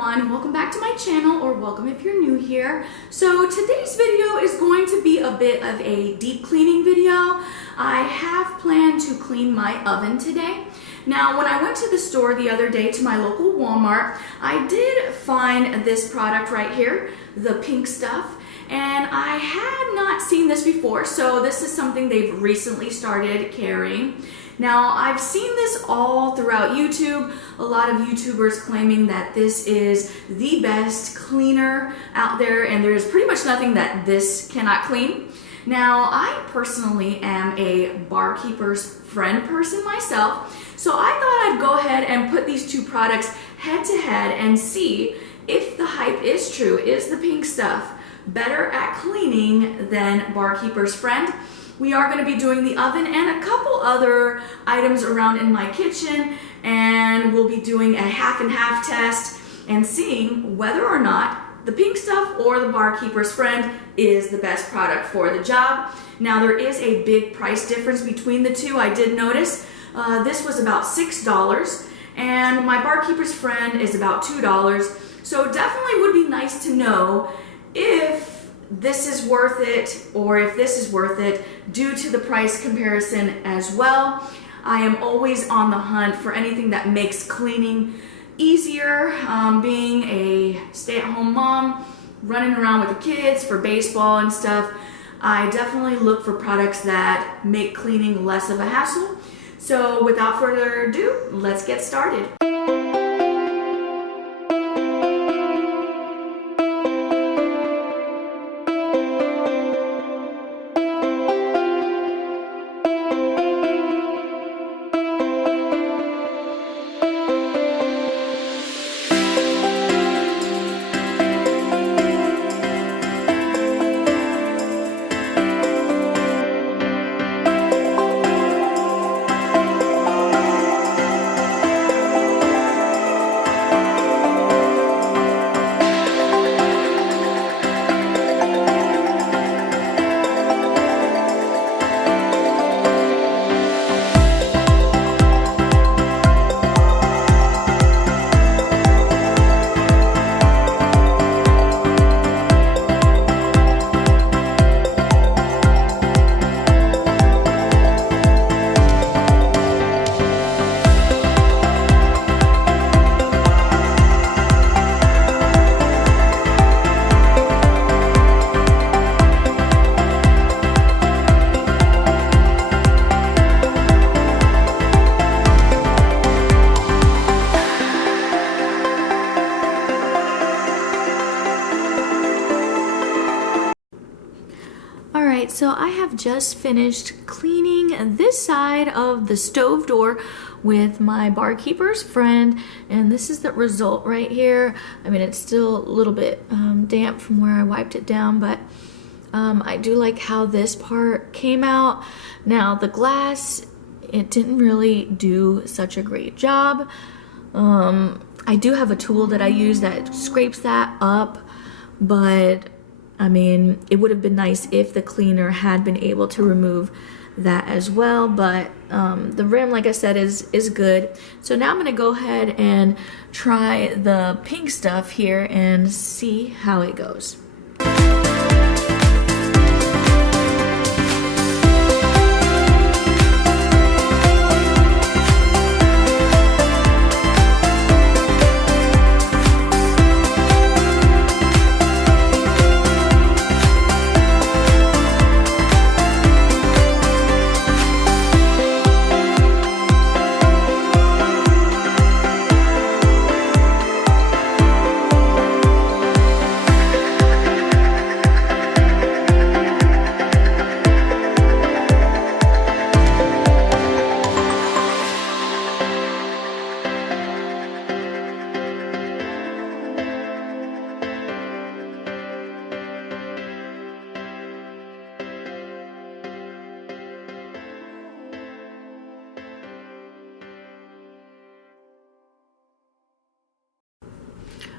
everyone, and welcome back to my channel, or welcome if you're new here. So today's video is going to be a bit of a deep cleaning video. I have planned to clean my oven today. Now, when I went to the store the other day to my local Walmart, I did find this product right here, the pink stuff, and I had not seen this before, so this is something they've recently started carrying. Now, I've seen this all throughout YouTube, a lot of YouTubers claiming that this is the best cleaner out there, and there's pretty much nothing that this cannot clean. Now, I personally am a barkeeper's friend person myself, so I thought I'd go ahead and put these two products head to head and see if the hype is true. Is the pink stuff better at cleaning than barkeeper's friend? We are going to be doing the oven and a couple other items around in my kitchen, and we'll be doing a half and half test and seeing whether or not the pink stuff or the barkeeper's friend is the best product for the job. Now, there is a big price difference between the two. I did notice this was about $6 and my barkeeper's friend is about $2. So definitely would be nice to know if this is worth it, or if this is worth it due to the price comparison as well. I am always on the hunt for anything that makes cleaning easier. Being a stay-at-home mom, running around with the kids for baseball and stuff, I definitely look for products that make cleaning less of a hassle. So without further ado, let's get started. So I have just finished cleaning this side of the stove door with my barkeeper's friend, and this is the result right here. I mean, it's still a little bit damp from where I wiped it down, but I do like how this part came out. Now, the glass, it didn't really do such a great job. I do have a tool that I use that scrapes that up, but I mean, it would have been nice if the cleaner had been able to remove that as well, but the rim, like I said, is good. So now I'm going to go ahead and try the pink stuff here and see how it goes.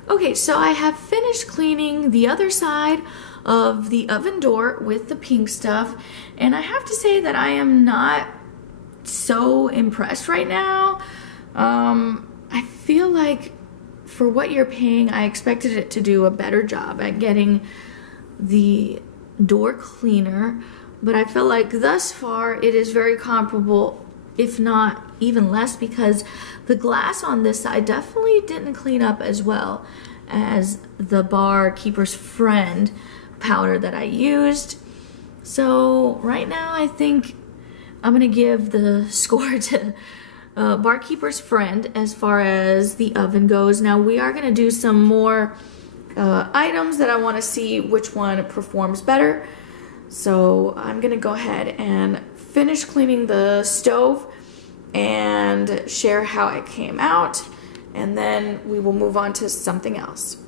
Okay, so I have finished cleaning the other side of the oven door with the pink stuff, and I have to say that I am not so impressed right now. I feel like for what you're paying, I expected it to do a better job at getting the door cleaner, but I feel like thus far it is very comparable, if not even less, because the glass on this side definitely didn't clean up as well as the Barkeeper's Friend powder that I used. So right now I think I'm gonna give the score to Barkeeper's Friend as far as the oven goes. Now we are gonna do some more items that I want to see which one performs better. So I'm gonna go ahead and finish cleaning the stove and share how it came out, and then we will move on to something else.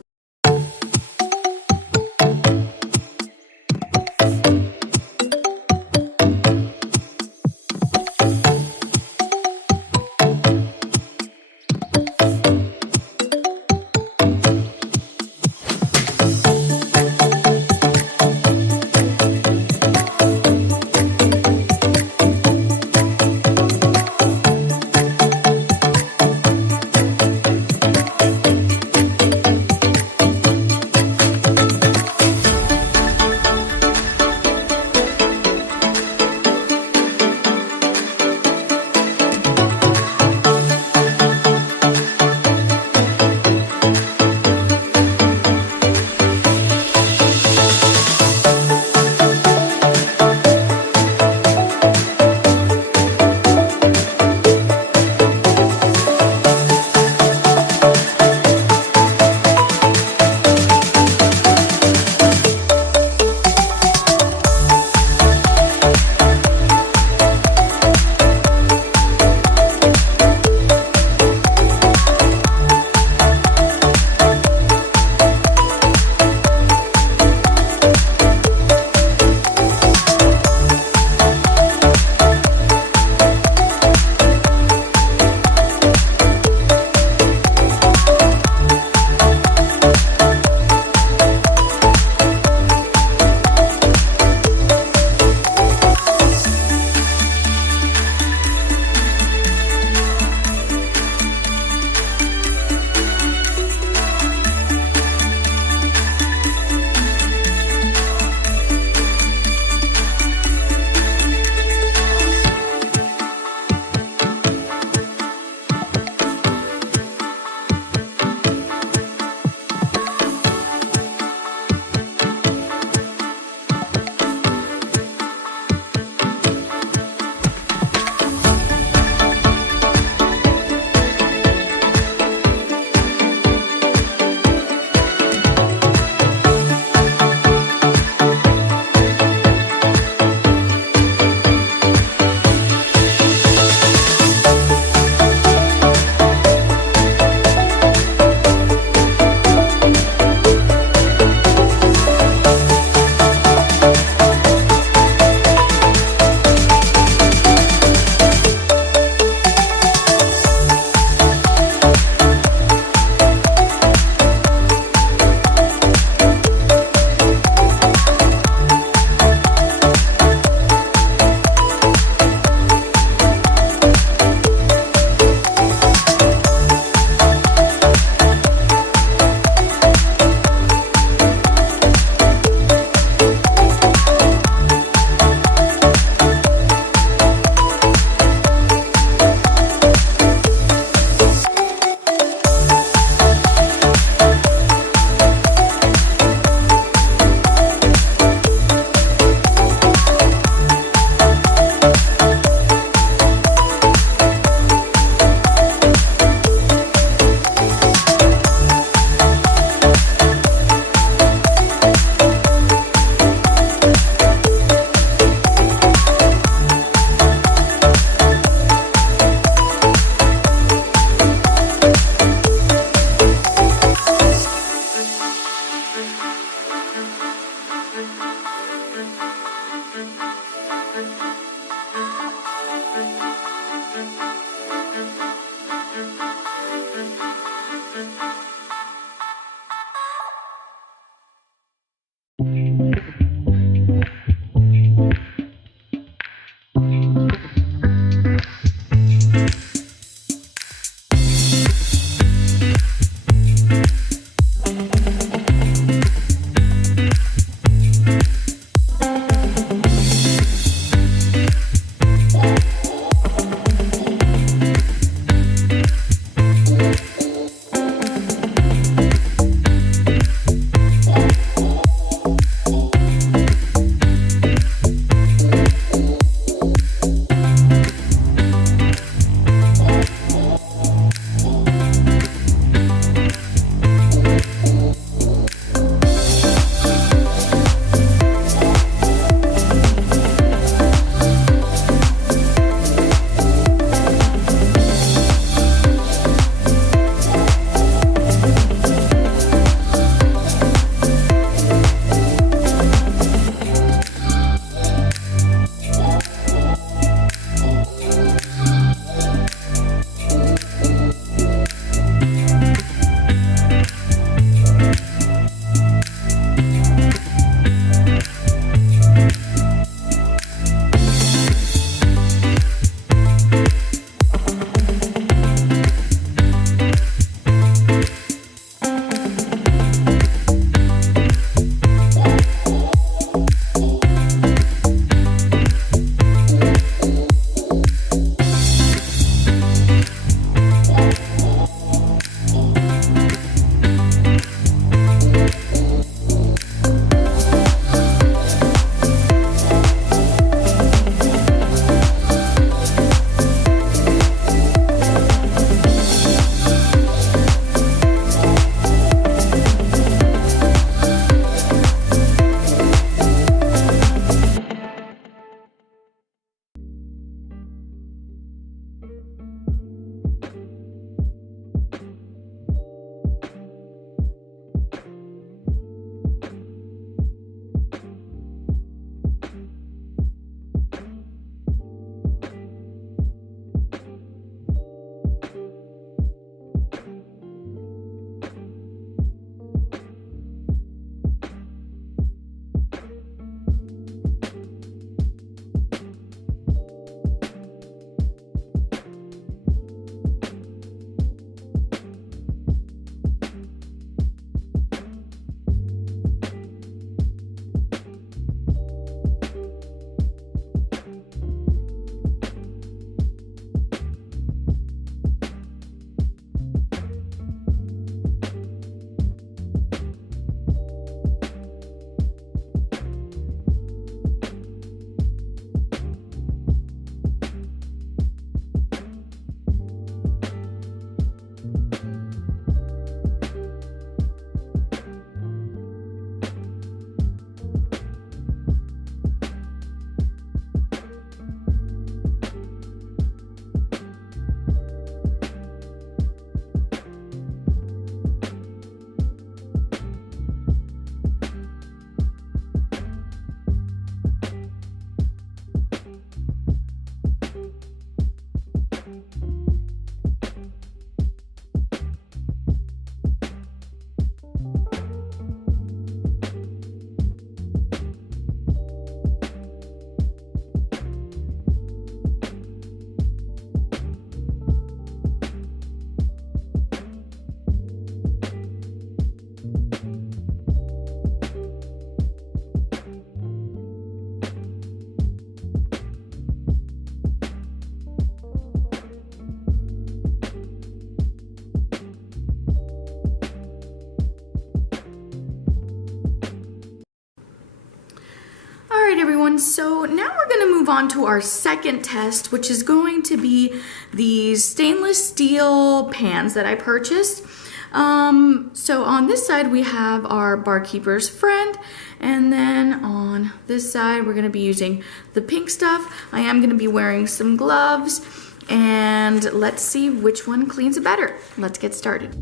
everyone, so now we're going to move on to our second test, which is going to be these stainless steel pans that I purchased. So on this side we have our barkeeper's friend, and then on this side we're going to be using the pink stuff. I am going to be wearing some gloves, and let's see which one cleans it better. Let's get started.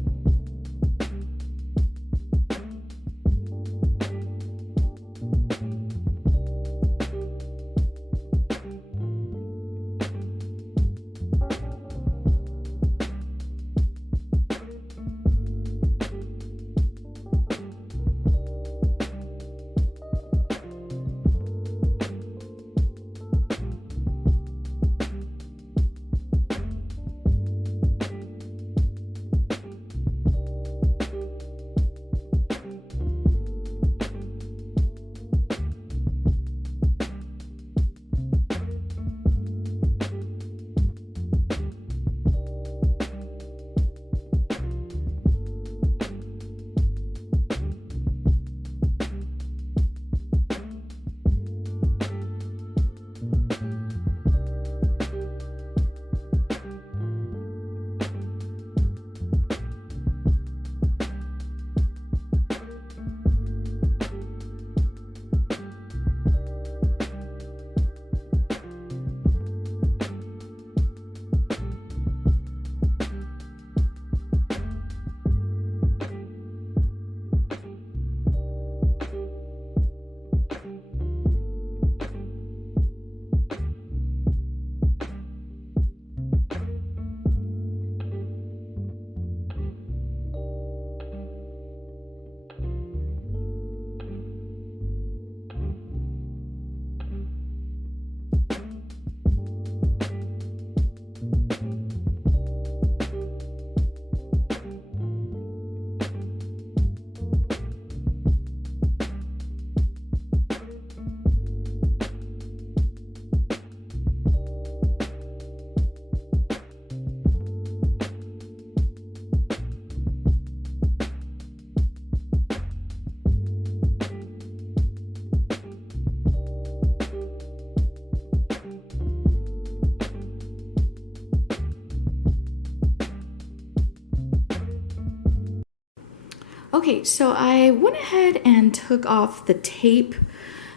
Okay, so I went ahead and took off the tape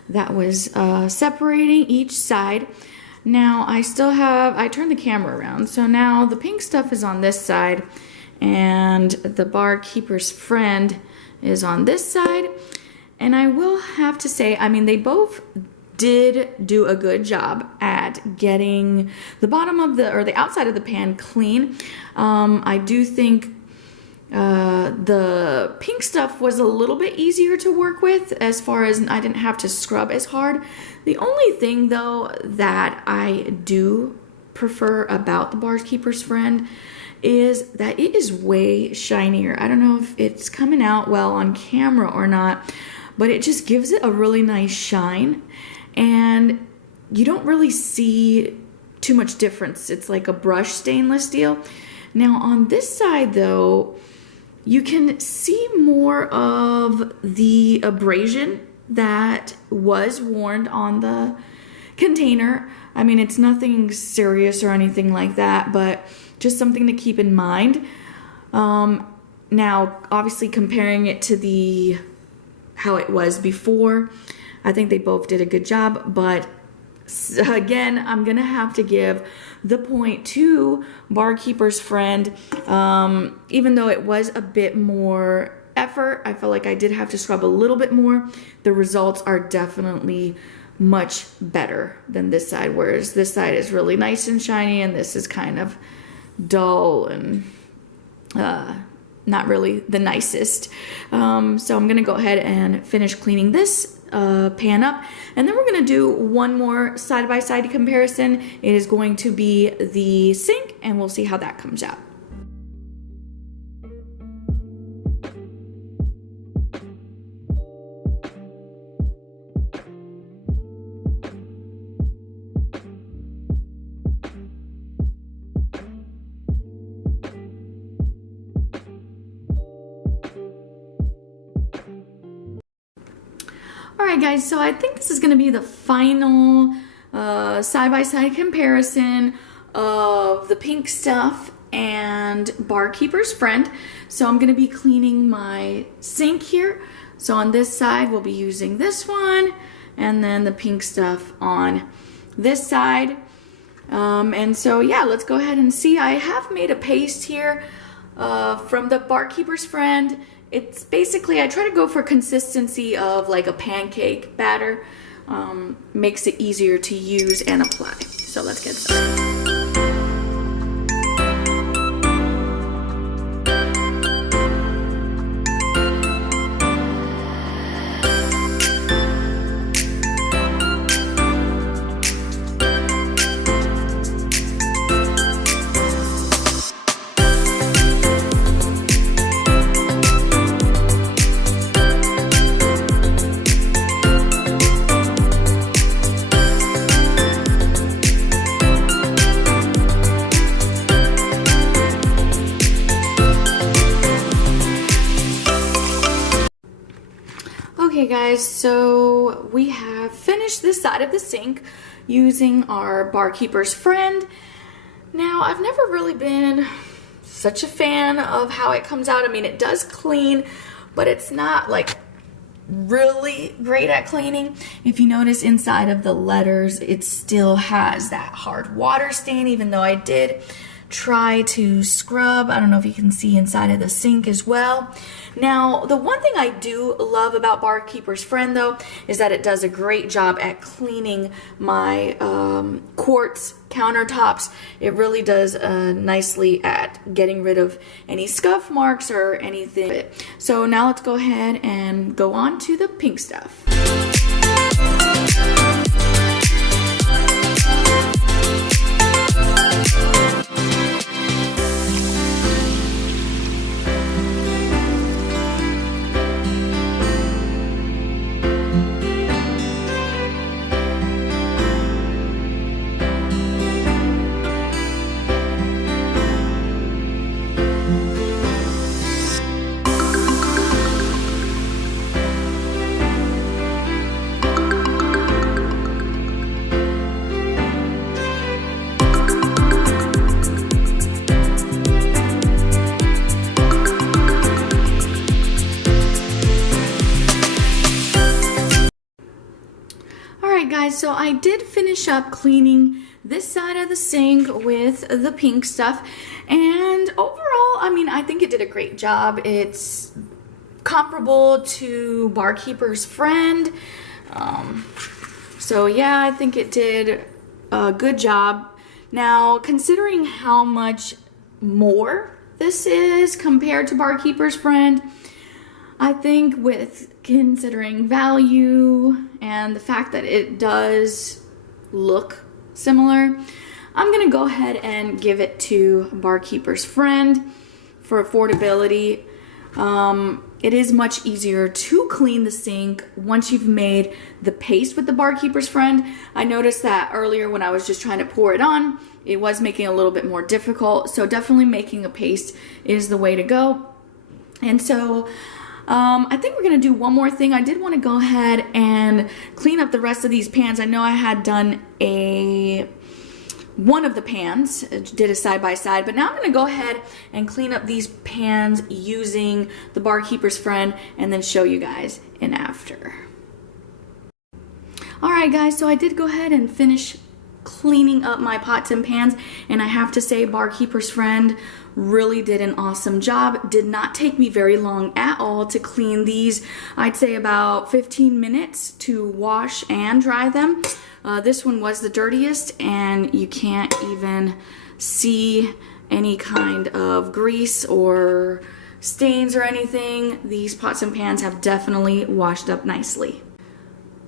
that was separating each side. Now I turned the camera around, so now the pink stuff is on this side and the barkeeper's friend is on this side. And I will have to say, I mean, they both did do a good job at getting the bottom of the outside of the pan clean. I do think the pink stuff was a little bit easier to work with, as far as I didn't have to scrub as hard. The only thing though that I do prefer about the barkeeper's friend is that it is way shinier. I don't know if it's coming out well on camera or not, but it just gives it a really nice shine, and you don't really see too much difference. It's like a brushed stainless steel. Now on this side though, you can see more of the abrasion that was warned on the container. I mean, it's nothing serious or anything like that, but just something to keep in mind. Now, obviously comparing it to how it was before, I think they both did a good job, but again, I'm gonna have to give the point to barkeeper's friend. Even though it was a bit more effort, I felt like I did have to scrub a little bit more. The results are definitely much better than this side, whereas this side is really nice and shiny and this is kind of dull and not really the nicest. So I'm gonna go ahead and finish cleaning this pan up, and then we're gonna do one more side-by-side comparison. It is going to be the sink, and we'll see how that comes out. Alright guys, so I think this is going to be the final side-by-side comparison of the pink stuff and Barkeeper's Friend. So I'm going to be cleaning my sink here. So on this side we'll be using this one, and then the pink stuff on this side. And so yeah, let's go ahead and see. I have made a paste here from the Barkeeper's Friend. It's basically, I try to go for consistency of like a pancake batter. Makes it easier to use and apply. So let's get started. Okay guys, so we have finished this side of the sink using our Barkeeper's Friend. Now, I've never really been such a fan of how it comes out. I mean, it does clean, but it's not like really great at cleaning. If you notice inside of the letters, it still has that hard water stain, even though I did try to scrub. I don't know if you can see inside of the sink as well. Now, the one thing I do love about Barkeeper's Friend though is that it does a great job at cleaning my quartz countertops. It really does nicely at getting rid of any scuff marks or anything. So now let's go ahead and go on to the pink stuff. Guys, so I did finish up cleaning this side of the sink with the pink stuff, and overall, I mean, I think it did a great job. It's comparable to Barkeeper's Friend. So yeah, I think it did a good job. Now, considering how much more this is compared to Barkeeper's Friend, I think with considering value and the fact that it does look similar, I'm gonna go ahead and give it to Barkeeper's Friend for affordability. It is much easier to clean the sink once you've made the paste with the Barkeeper's Friend. I noticed that earlier when I was just trying to pour it on, it was making it a little bit more difficult. So definitely making a paste is the way to go. And so I think we're going to do one more thing. I did want to go ahead and clean up the rest of these pans. I know I had done one of the pans, did a side-by-side, but now I'm going to go ahead and clean up these pans using the Barkeeper's Friend and then show you guys in after. Alright guys, so I did go ahead and finish cleaning up my pots and pans, and I have to say Barkeeper's Friend really did an awesome job. Did not take me very long at all to clean these. I'd say about 15 minutes to wash and dry them. This one was the dirtiest, and you can't even see any kind of grease or stains or anything. These pots and pans have definitely washed up nicely.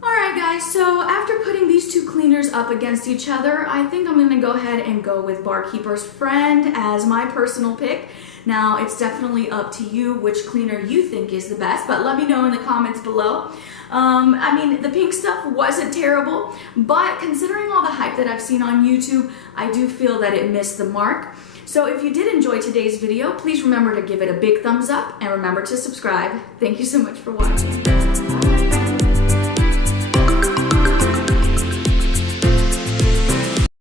Alright guys, so after putting these two cleaners up against each other, I think I'm going to go ahead and go with Barkeeper's Friend as my personal pick. Now, it's definitely up to you which cleaner you think is the best, but let me know in the comments below. I mean, the pink stuff wasn't terrible, but considering all the hype that I've seen on YouTube, I do feel that it missed the mark. So if you did enjoy today's video, please remember to give it a big thumbs up and remember to subscribe. Thank you so much for watching. Bye.